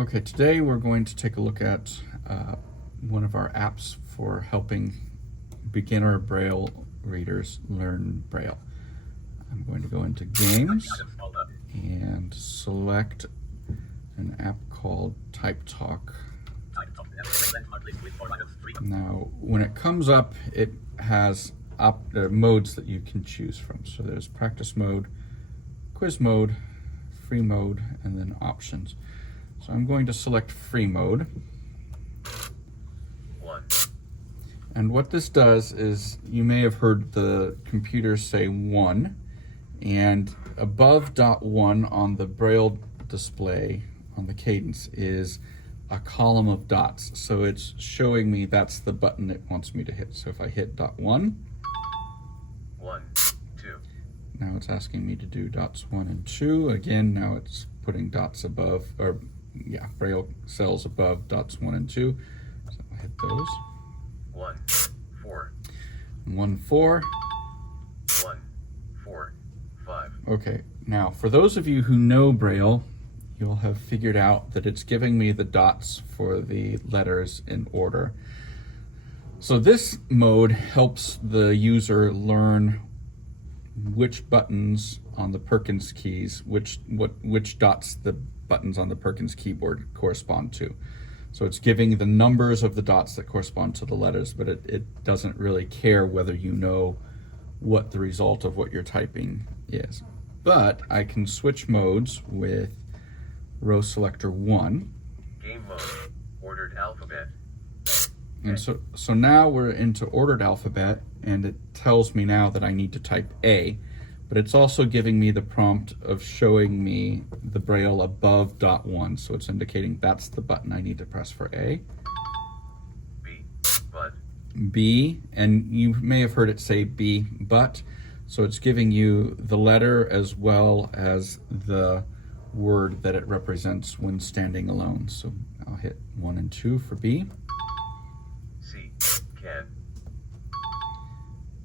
Okay, today we're going to take a look at one of our apps for helping beginner Braille readers learn Braille. I'm going to go into Games and select an app called Typetalk. Now, when it comes up, it has modes that you can choose from. So there's practice mode, quiz mode, free mode, and then options. So I'm going to select free mode. And what this does is, you may have heard the computer say 1, and above dot 1 on the Braille display on the Cadence is a column of dots. So it's showing me that's the button it wants me to hit. So if I hit dot 1, 1, 2. Now it's asking me to do dots 1 and 2. Again, now it's putting dots above, or yeah, Braille cells above dots 1 and 2. So I'll hit those. 1, 4. 1, 4. 1, 4, 5. Okay, now for those of you who know Braille, you'll have figured out that it's giving me the dots for the letters in order. So this mode helps the user learn which buttons on the Perkins keys, which dots the buttons on the Perkins keyboard correspond to. So it's giving the numbers of the dots that correspond to the letters, but it doesn't really care whether you know what the result of what you're typing is. But I can switch modes with row selector 1. Game mode, ordered alphabet. And so now we're into ordered alphabet, and it tells me now that I need to type A, but it's also giving me the prompt of showing me the Braille above dot 1, so it's indicating that's the button I need to press for A. B, but. B, and you may have heard it say B, but, so it's giving you the letter as well as the word that it represents when standing alone. So I'll hit 1 and 2 for B. C, can.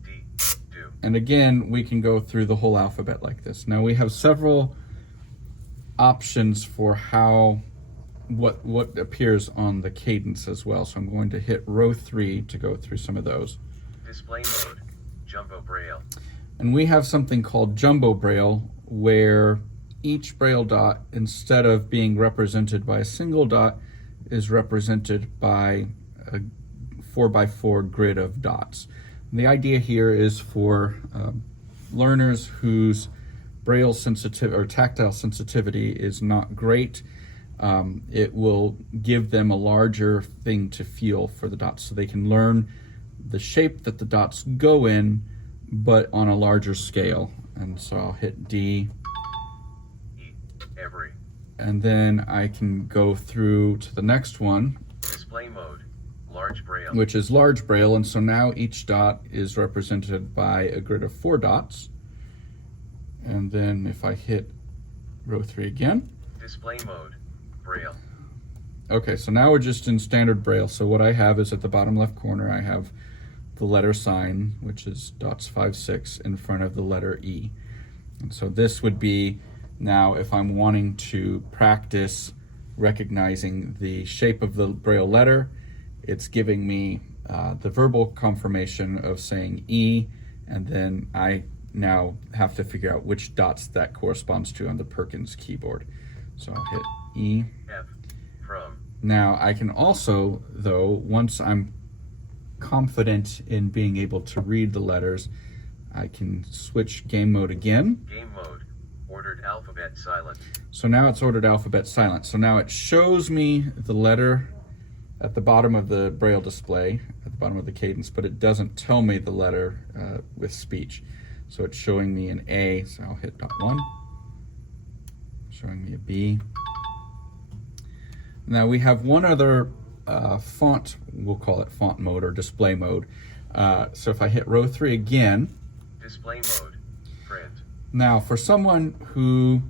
D, do. And again, we can go through the whole alphabet like this. Now we have several options for how what appears on the Cadence as well. So I'm going to hit row 3 to go through some of those. Display mode, jumbo Braille. And we have something called jumbo Braille, where each Braille dot, instead of being represented by a single dot, is represented by a 4x4 grid of dots. And the idea here is for learners whose Braille sensitivity or tactile sensitivity is not great. It will give them a larger thing to feel for the dots, so they can learn the shape that the dots go in, but on a larger scale. And so I'll hit D. Every. And then I can go through to the next one. Display mode, large Braille. Which is large Braille, and so now each dot is represented by a grid of 4 dots. And then if I hit row 3 again. Display mode, Braille. Okay, so now we're just in standard Braille. So what I have is at the bottom left corner, I have the letter sign, which is dots 5, 6 in front of the letter E. And so this would be, now if I'm wanting to practice recognizing the shape of the Braille letter, it's giving me the verbal confirmation of saying E, and then I now have to figure out which dots that corresponds to on the Perkins keyboard. So I'll hit E. F, from. Now I can also, though, once I'm confident in being able to read the letters, I can switch game mode again. Game mode, ordered alphabet silent. So now it's ordered alphabet silent. So now it shows me the letter at the bottom of the Braille display, at the bottom of the Cadence, but it doesn't tell me the letter with speech. So it's showing me an A, so I'll hit dot 1. Showing me a B. Now we have one other font, we'll call it font mode or display mode. So if I hit row 3 again. Display mode, print. Now for someone who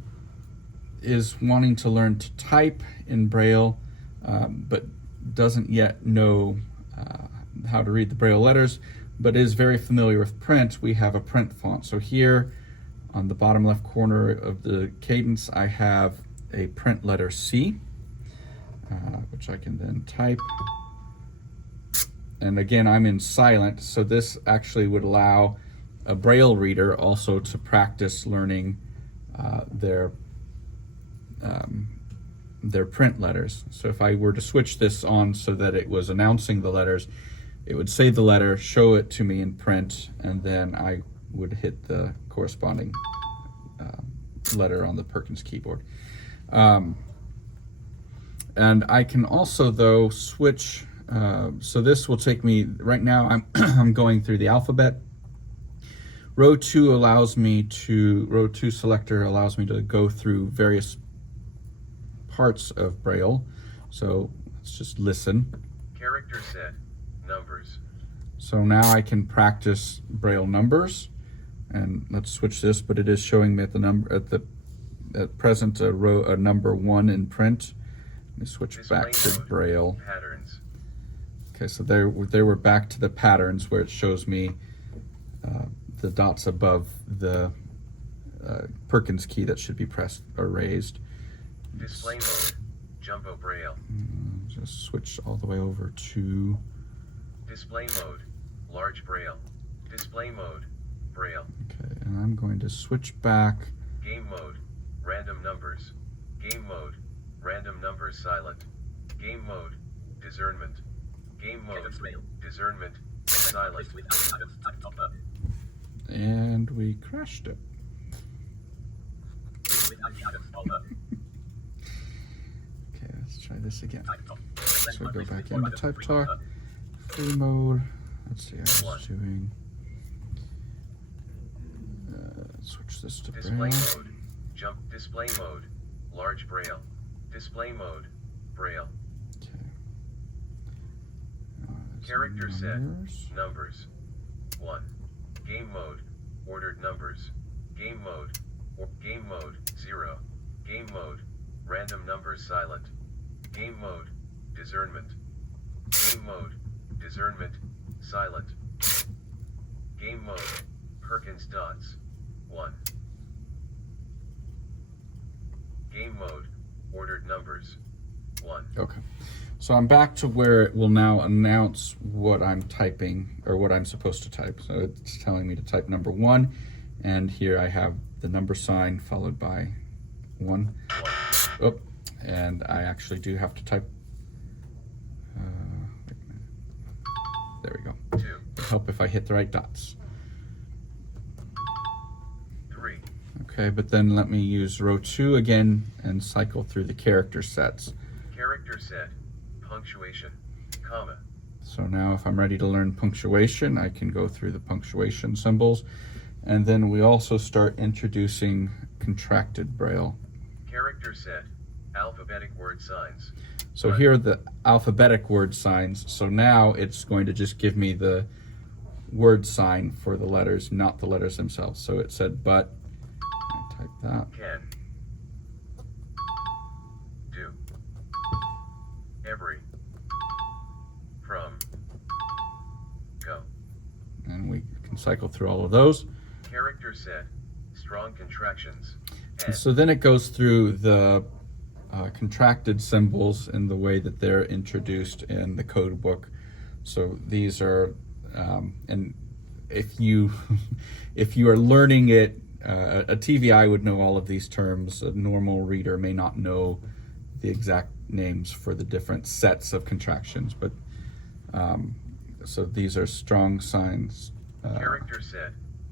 is wanting to learn to type in Braille, but doesn't yet know how to read the Braille letters, but is very familiar with print, we have a print font. So here on the bottom left corner of the Cadence, I have a print letter C. which I can then type. And again, I'm in silent, so this actually would allow a Braille reader also to practice learning their print letters. So if I were to switch this on so that it was announcing the letters, it would say the letter, show it to me in print, and then I would hit the corresponding letter on the Perkins keyboard. And I can also, though, switch. So this will take me, right now I'm I'm going through the alphabet. Row 2 selector allows me to go through various parts of Braille. So let's just listen. Character set. Numbers. So now I can practice Braille numbers, and let's switch this, but it is showing me at present a number 1 in print. Let me switch back to Braille. Patterns. Okay, so there we're back to the patterns where it shows me the dots above the Perkins key that should be pressed or raised. Display mode. Jumbo Braille. Just switch all the way over to Display mode. Large Braille. Display mode. Braille. okay, and I'm going to switch back. Game mode. Random numbers. Game mode. Random numbers silent. Game mode. Discernment. Game mode. Discernment. Silent. And we crashed it. Okay, let's try this again. So I go back into Typetalk. Free mode. Let's see how it's doing. Switch this to Display Braille. mode. Jump. Display mode. Large Braille. Display mode. Braille. Okay. Character set. Numbers. Numbers. 1. Game mode. Ordered numbers. Game mode. Game mode. 0. Game mode. Random numbers silent. Game mode. Discernment. Game mode. Discernment. Silent. Game mode. Perkins dots. 1. Game mode. Ordered numbers. 1. Okay. So I'm back to where it will now announce what I'm typing, or what I'm supposed to type. So it's telling me to type number 1, and here I have the number sign followed by 1. Oh, and I actually do have to type. Wait a minute. There we go. 2. It'll help if I hit the right dots. 3. Okay, but then let me use row 2 again and cycle through the character sets. Character set. Punctuation. Comma. So now if I'm ready to learn punctuation, I can go through the punctuation symbols. And then we also start introducing contracted Braille. Character set. Alphabetic word signs. So here are the alphabetic word signs. So now it's going to just give me the word sign for the letters, not the letters themselves. So it said but. I type that. Can. Do. Every. From. Go. And we can cycle through all of those. Character set. Strong contractions. And so then it goes through the contracted symbols in the way that they're introduced in the code book. So these are, and if you if you are learning it, a TVI would know all of these terms. A normal reader may not know the exact names for the different sets of contractions, but so these are strong signs. Character set.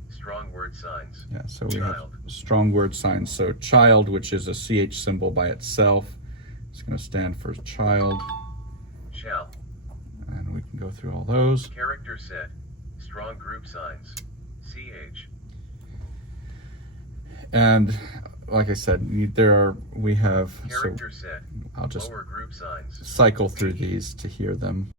Strong word signs. Yeah, so we Child. have strong word signs. So child, which is a CH symbol by itself, it's going to stand for child. Shall. And we can go through all those. Character set. Strong group signs. CH. And like I said, we have, so Character set. I'll just Lower group signs. cycle through these to hear them.